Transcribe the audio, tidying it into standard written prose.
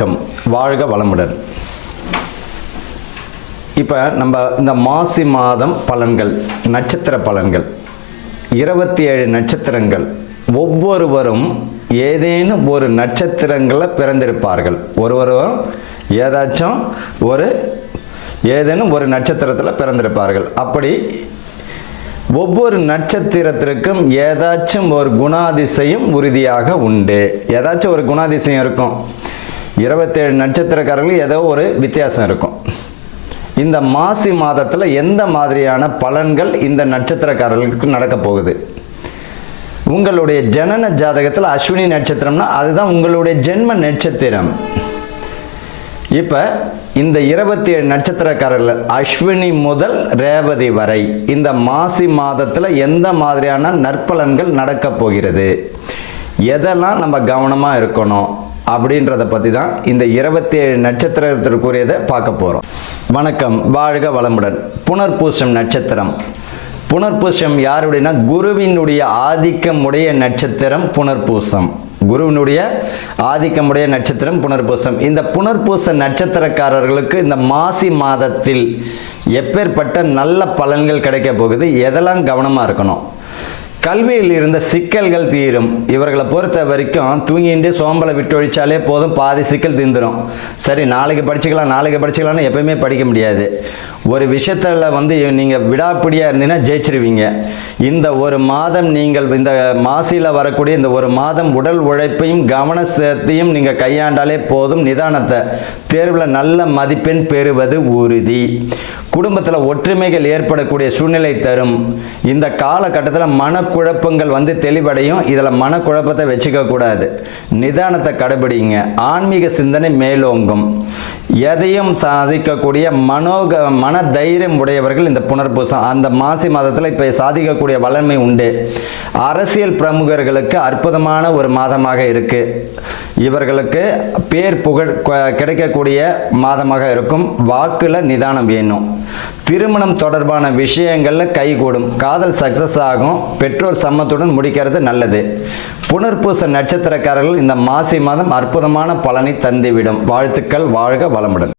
வணக்கம், வாழ்க வளமுடன். இப்போ நம்ம இந்த மாசி மாதம் பலன்கள், நட்சத்திர பலன்கள், 27 நட்சத்திரங்கள், ஒவ்வொருவரும் ஏதேனும் ஒரு நட்சத்திரங்களில் பிறந்திருப்பார்கள். ஒருவரும் ஏதேனும் ஒரு நட்சத்திரத்தில் பிறந்திருப்பார்கள். அப்படி ஒவ்வொரு நட்சத்திரத்திற்கும் ஏதாச்சும் ஒரு குணாதிசயம் உறுதியாக உண்டு. ஏதாச்சும் ஒரு குணாதிசயம் இருக்கும். 27 நட்சத்திரக்காரர்கள் ஏதோ ஒரு வித்தியாசம் இருக்கும். இந்த மாசி மாதத்தில் எந்த மாதிரியான பலன்கள் இந்த நட்சத்திரக்காரர்களுக்கு நடக்க போகுது? உங்களுடைய ஜனன ஜாதகத்தில் அஸ்வினி நட்சத்திரம்னா அதுதான் உங்களுடைய ஜென்ம நட்சத்திரம். இப்போ இந்த 27 நட்சத்திரக்காரர்கள் அஸ்வினி முதல் ரேவதி வரை இந்த மாசி மாதத்தில் எந்த மாதிரியான நற்பலன்கள் நடக்க போகிறது, எதெல்லாம் நம்ம கவனமாக இருக்கணும் அப்படின்றத பற்றி தான் இந்த 27 நட்சத்திரத்திற்குரியதை பார்க்க போகிறோம். வணக்கம், வாழ்க வளமுடன். புனர்பூசம் நட்சத்திரம். புனர்பூசம் யாருடையனா குருவினுடைய ஆதிக்கமுடைய நட்சத்திரம் புனர்பூசம். குருவினுடைய ஆதிக்கமுடைய நட்சத்திரம் புனர்பூசம். இந்த புனர்பூச நட்சத்திரக்காரர்களுக்கு இந்த மாசி மாதத்தில் எப்பேற்பட்ட நல்ல பலன்கள் கிடைக்க போகுது, எதெல்லாம் கவனமாக இருக்கணும்? கல்வியில் இருந்த சிக்கல்கள் தீரும். இவர்களை பொறுத்த வரைக்கும் தூங்கிட்டு சோம்பலை விட்டு ஒழிச்சாலே போதும், பாதி சிக்கல் தீர்ந்துடும். சரி, நாளைக்கு படிச்சுக்கலாம்னு எப்பயுமே படிக்க முடியாது. ஒரு விஷயத்தில் நீங்கள் விடாப்பிடியாக இருந்தீங்கன்னா ஜெயிச்சிருவீங்க. இந்த ஒரு மாதம் நீங்கள் இந்த மாசியில் வரக்கூடிய இந்த ஒரு மாதம் உடல் உழைப்பையும் கவனத்தையும் நீங்கள் கையாண்டாலே போதும், நிதானத்தை தேர்வில் நல்ல மதிப்பெண் பெறுவது உறுதி. குடும்பத்தில் ஒற்றுமைகள் ஏற்படக்கூடிய சூழ்நிலை தரும். இந்த காலகட்டத்தில் மனக்குழப்பங்கள் தெளிவடையும். இதில் மனக்குழப்பத்தை வச்சுக்க கூடாது, நிதானத்தை கடைபிடிங்க. ஆன்மீக சிந்தனை மேலோங்கும். எதையும் சாதிக்கக்கூடிய மன தைரியம் உடையவர்கள் இந்த புனர்பூசம். அந்த மாசி மாதத்தில் இப்போ சாதிக்கக்கூடிய வல்லமை உண்டு. அரசியல் பிரமுகர்களுக்கு அற்புதமான ஒரு மாதமாக இருக்கு. இவர்களுக்கு பேர் புகழ் கிடைக்கக்கூடிய மாதமாக இருக்கும். வாக்குல நிதானம் வேணும். திருமணம் தொடர்பான விஷயங்களில் கைகூடும். காதல் சக்சஸ் ஆகும். பெற்றோர் சம்மத்துடன் முடிக்கிறது நல்லது. புனர்பூச நட்சத்திரக்காரர்கள் இந்த மாசி மாதம் அற்புதமான பலனை தந்துவிடும். வாழ்த்துக்கள், வாழ்க வளமுடன்.